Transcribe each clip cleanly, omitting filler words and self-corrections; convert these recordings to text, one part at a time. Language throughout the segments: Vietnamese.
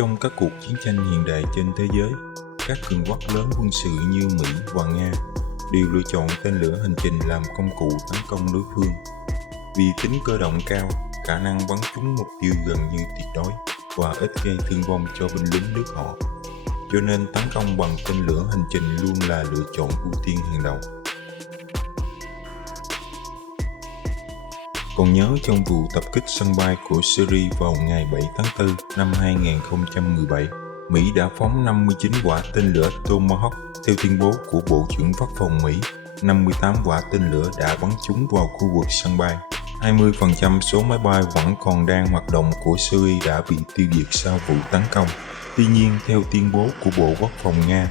Trong các cuộc chiến tranh hiện đại trên thế giới, các cường quốc lớn quân sự như Mỹ và Nga đều lựa chọn tên lửa hành trình làm công cụ tấn công đối phương. Vì tính cơ động cao, khả năng bắn trúng mục tiêu gần như tuyệt đối và ít gây thương vong cho binh lính nước họ, cho nên tấn công bằng tên lửa hành trình luôn là lựa chọn ưu tiên hàng đầu. Còn nhớ trong vụ tập kích sân bay của Syria vào ngày 7 tháng 4 năm 2017, Mỹ đã phóng 59 quả tên lửa Tomahawk. Theo tuyên bố của Bộ trưởng Quốc phòng Mỹ, 58 quả tên lửa đã bắn trúng vào khu vực sân bay. 20% số máy bay vẫn còn đang hoạt động của Syria đã bị tiêu diệt sau vụ tấn công. Tuy nhiên, theo tuyên bố của Bộ Quốc phòng Nga,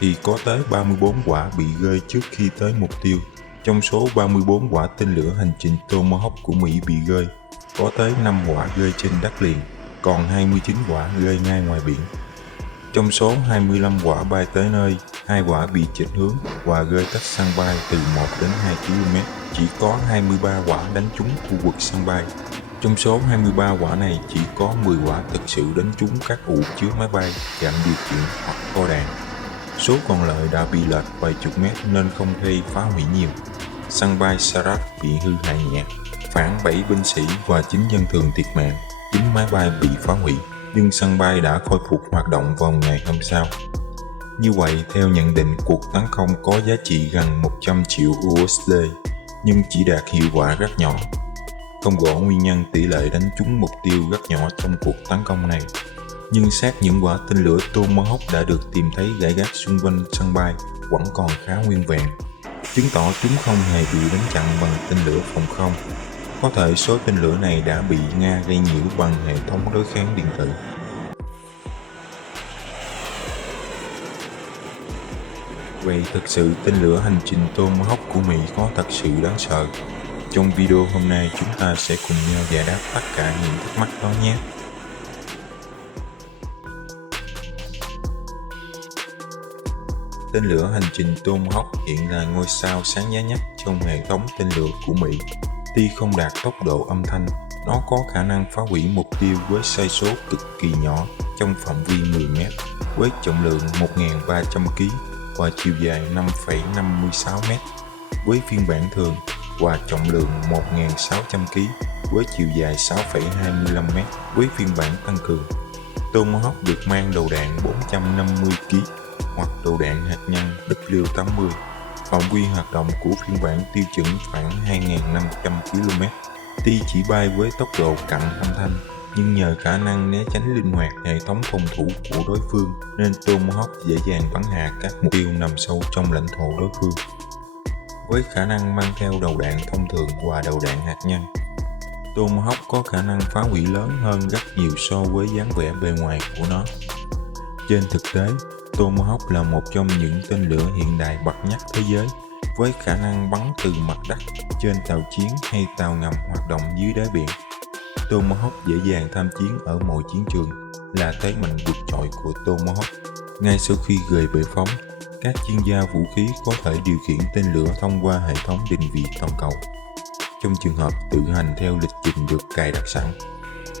thì có tới 34 quả bị rơi trước khi tới mục tiêu. Trong số 34 quả tên lửa hành trình Tomahawk của Mỹ bị rơi, có tới 5 quả rơi trên đất liền, còn 29 quả rơi ngay ngoài biển. Trong số 25 quả bay tới nơi, 2 quả bị chệch hướng và rơi cách sân bay từ 1 đến 2 km. Chỉ có 23 quả đánh trúng khu vực sân bay. Trong số 23 quả này, chỉ có 10 quả thực sự đánh trúng các ụ chứa máy bay, trạm điều khiển hoặc kho đạn. Số còn lại đã bị lệch vài chục mét nên không gây phá hủy nhiều. Sân bay Sarat bị hư hại nhẹ, khoảng 7 binh sĩ và 9 dân thường thiệt mạng, 9 máy bay bị phá hủy, nhưng sân bay đã khôi phục hoạt động vào ngày hôm sau. Như vậy, theo nhận định, cuộc tấn công có giá trị gần 100 triệu USD, nhưng chỉ đạt hiệu quả rất nhỏ. Không rõ nguyên nhân tỷ lệ đánh trúng mục tiêu rất nhỏ trong cuộc tấn công này. Nhưng xác những quả tên lửa Tomahawk đã được tìm thấy rải rác xung quanh sân bay vẫn còn khá nguyên vẹn, chứng tỏ chúng không hề bị đánh chặn bằng tên lửa phòng không. Có thể số tên lửa này đã bị Nga gây nhiễu bằng hệ thống đối kháng điện tử. Vậy thực sự tên lửa hành trình Tomahawk của Mỹ có thật sự đáng sợ? Trong video hôm nay chúng ta sẽ cùng nhau giải đáp tất cả những thắc mắc đó nhé. Tên lửa hành trình Tomahawk hiện là ngôi sao sáng giá nhất trong hệ thống tên lửa của Mỹ. Tuy không đạt tốc độ âm thanh, nó có khả năng phá hủy mục tiêu với sai số cực kỳ nhỏ trong phạm vi 10 m, với trọng lượng 1.300 kg và chiều dài 5,56 m với phiên bản thường, và trọng lượng 1.600 kg với chiều dài 6,25 m với phiên bản tăng cường. Tomahawk được mang đầu đạn 450 kg hoặc đầu đạn hạt nhân W80. Phạm vi hoạt động của phiên bản tiêu chuẩn khoảng 2.500 km. Tuy chỉ bay với tốc độ cận âm thanh, nhưng nhờ khả năng né tránh linh hoạt hệ thống phòng thủ của đối phương nên Tomahawk dễ dàng bắn hạ các mục tiêu nằm sâu trong lãnh thổ đối phương. Với khả năng mang theo đầu đạn thông thường và đầu đạn hạt nhân, Tomahawk có khả năng phá hủy lớn hơn rất nhiều so với dáng vẻ bề ngoài của nó. Trên thực tế, Tomahawk là một trong những tên lửa hiện đại bậc nhất thế giới, với khả năng bắn từ mặt đất, trên tàu chiến hay tàu ngầm hoạt động dưới đáy biển. Tomahawk dễ dàng tham chiến ở mọi chiến trường là thế mạnh vượt trội của Tomahawk. Ngay sau khi rời bệ phóng, các chuyên gia vũ khí có thể điều khiển tên lửa thông qua hệ thống định vị toàn cầu. Trong trường hợp tự hành theo lịch trình được cài đặt sẵn,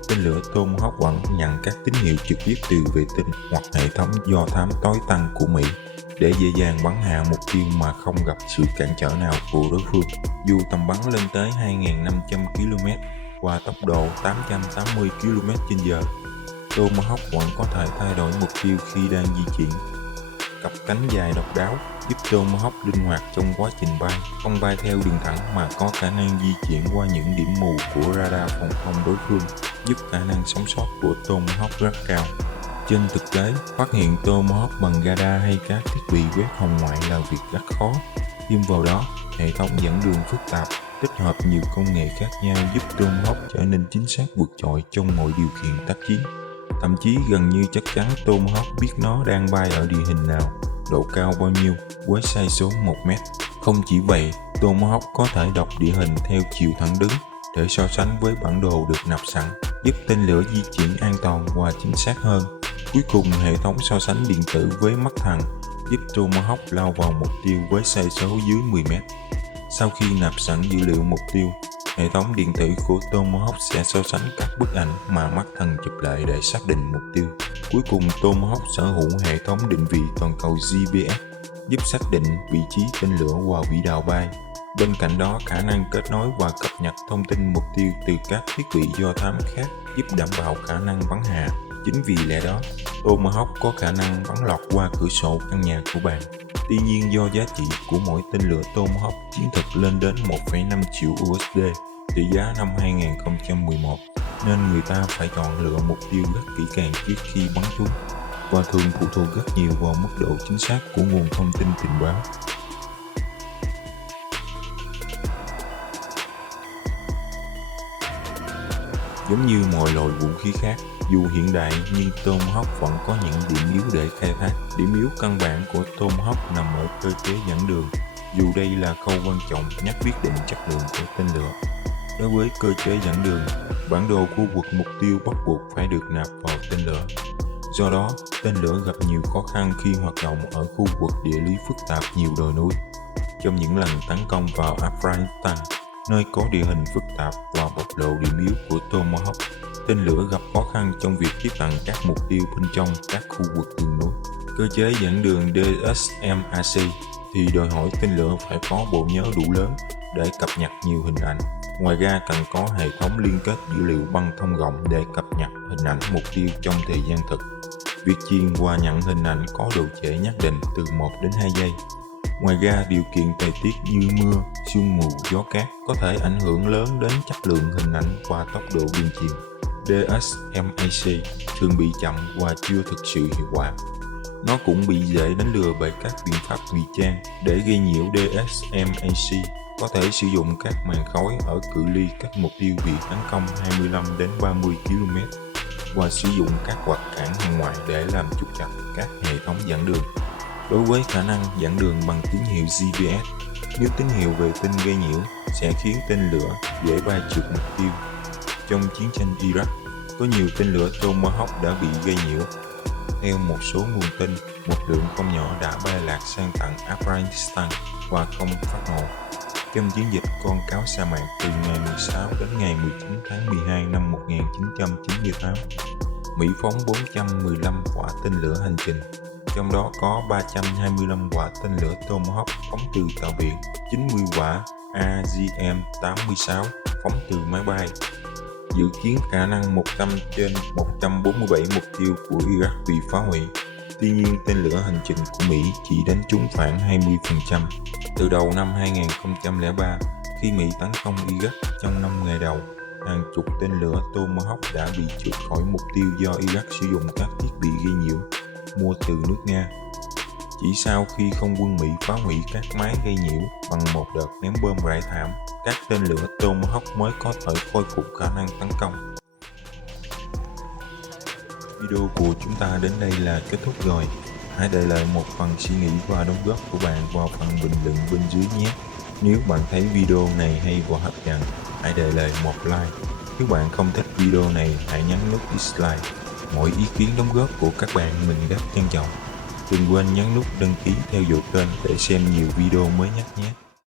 tên lửa Tomahawk vẫn nhận các tín hiệu trực tiếp từ vệ tinh hoặc hệ thống do thám tối tăng của Mỹ để dễ dàng bắn hạ mục tiêu mà không gặp sự cản trở nào của đối phương. Dù tầm bắn lên tới 2.500 km và tốc độ 880 km/h, Tomahawk vẫn có thể thay đổi mục tiêu khi đang di chuyển. Cặp cánh dài độc đáo giúp Tomahawk linh hoạt trong quá trình bay, không bay theo đường thẳng mà có khả năng di chuyển qua những điểm mù của radar phòng không đối phương, giúp khả năng sống sót của Tomahawk rất cao. Trên thực tế, phát hiện Tomahawk bằng radar hay các thiết bị quét hồng ngoại là việc rất khó. Thêm vào đó, hệ thống dẫn đường phức tạp, tích hợp nhiều công nghệ khác nhau giúp Tomahawk trở nên chính xác vượt trội trong mọi điều kiện tác chiến. Thậm chí gần như chắc chắn Tomahawk biết nó đang bay ở địa hình nào, độ cao bao nhiêu, với sai số 1 m. Không chỉ vậy, Tomahawk có thể đọc địa hình theo chiều thẳng đứng để so sánh với bản đồ được nạp sẵn, giúp tên lửa di chuyển an toàn và chính xác hơn. Cuối cùng, hệ thống so sánh điện tử với mắt thần giúp Tomahawk lao vào mục tiêu với sai số dưới 10 m. Sau khi nạp sẵn dữ liệu mục tiêu, Hệ thống điện tử của Tomahawk sẽ so sánh các bức ảnh mà mắt thần chụp lại để xác định mục tiêu. Cuối cùng, Tomahawk sở hữu hệ thống định vị toàn cầu GPS giúp xác định vị trí tên lửa qua quỹ đạo bay. Bên cạnh đó, khả năng kết nối và cập nhật thông tin mục tiêu từ các thiết bị do thám khác giúp đảm bảo khả năng bắn hạ. Chính vì lẽ đó, Tomahawk có khả năng bắn lọt qua cửa sổ căn nhà của bạn. Tuy nhiên, do giá trị của mỗi tên lửa Tomahawk chiến thực lên đến 1,5 triệu USD trị giá năm 2011, nên người ta phải chọn lựa mục tiêu rất kỹ càng trước khi bắn chúng, và thường phụ thuộc rất nhiều vào mức độ chính xác của nguồn thông tin tình báo. Giống như mọi loại vũ khí khác, dù hiện đại nhưng Tomahawk vẫn có những điểm yếu để khai thác. Điểm yếu căn bản của Tomahawk nằm ở cơ chế dẫn đường, dù đây là khâu quan trọng nhất quyết định chất lượng của tên lửa. Đối với cơ chế dẫn đường, bản đồ khu vực mục tiêu bắt buộc phải được nạp vào tên lửa. Do đó, tên lửa gặp nhiều khó khăn khi hoạt động ở khu vực địa lý phức tạp nhiều đồi núi. Trong những lần tấn công vào Afghanistan, nơi có địa hình phức tạp và bộc lộ điểm yếu của Tomahawk, tên lửa gặp khó khăn trong việc tiếp cận các mục tiêu bên trong các khu vực rừng núi. Cơ chế dẫn đường DSMAC thì đòi hỏi tên lửa phải có bộ nhớ đủ lớn để cập nhật nhiều hình ảnh. Ngoài ra cần có hệ thống liên kết dữ liệu băng thông rộng để cập nhật hình ảnh mục tiêu trong thời gian thực. Việc truyền và nhận hình ảnh có độ trễ nhất định từ 1 đến 2 giây. Ngoài ra, điều kiện thời tiết như mưa, sương mù, gió cát có thể ảnh hưởng lớn đến chất lượng hình ảnh và tốc độ đường truyền. DSMAC thường bị chậm và chưa thực sự hiệu quả. Nó cũng bị dễ đánh lừa bởi các biện pháp ngụy trang. Để gây nhiễu DSMAC, có thể sử dụng các màn khói ở cự ly các mục tiêu bị tấn công 25 đến 30 km và sử dụng các quạt cản hàng ngoại để làm trục trặc các hệ thống dẫn đường. Đối với khả năng dẫn đường bằng tín hiệu GPS, nếu tín hiệu về tinh gây nhiễu sẽ khiến tên lửa dễ bay trượt mục tiêu. Trong chiến tranh Iraq, có nhiều tên lửa Tomahawk đã bị gây nhiễu. Theo một số nguồn tin, một lượng không nhỏ đã bay lạc sang tận Afghanistan và không phát nổ. Trong chiến dịch Con cáo sa mạc từ ngày 16 đến ngày 19 tháng 12 năm 1998, Mỹ phóng 415 quả tên lửa hành trình, trong đó có 325 quả tên lửa Tomahawk phóng từ tàu biển, 90 quả AGM-86 phóng từ máy bay. Dự kiến khả năng 100 trên 147 mục tiêu của Iraq bị phá hủy. Tuy nhiên, tên lửa hành trình của Mỹ chỉ đánh trúng khoảng 20%. Từ đầu năm 2003, khi Mỹ tấn công Iraq trong 5 ngày đầu, hàng chục tên lửa Tomahawk đã bị trượt khỏi mục tiêu do Iraq sử dụng các thiết bị gây nhiễu mua từ nước Nga. Chỉ sau khi không quân Mỹ phá hủy các máy gây nhiễu bằng một đợt ném bom rải thảm, các tên lửa Tomahawk mới có thể khôi phục khả năng tấn công. Video của chúng ta đến đây là kết thúc rồi. Hãy để lại một phần suy nghĩ và đóng góp của bạn vào phần bình luận bên dưới nhé. Nếu bạn thấy video này hay và hấp dẫn, hãy để lại một like. Nếu bạn không thích video này, hãy nhấn nút dislike. Mọi ý kiến đóng góp của các bạn mình rất trân trọng. Đừng quên nhấn nút đăng ký theo dõi kênh để xem nhiều video mới nhất nhé.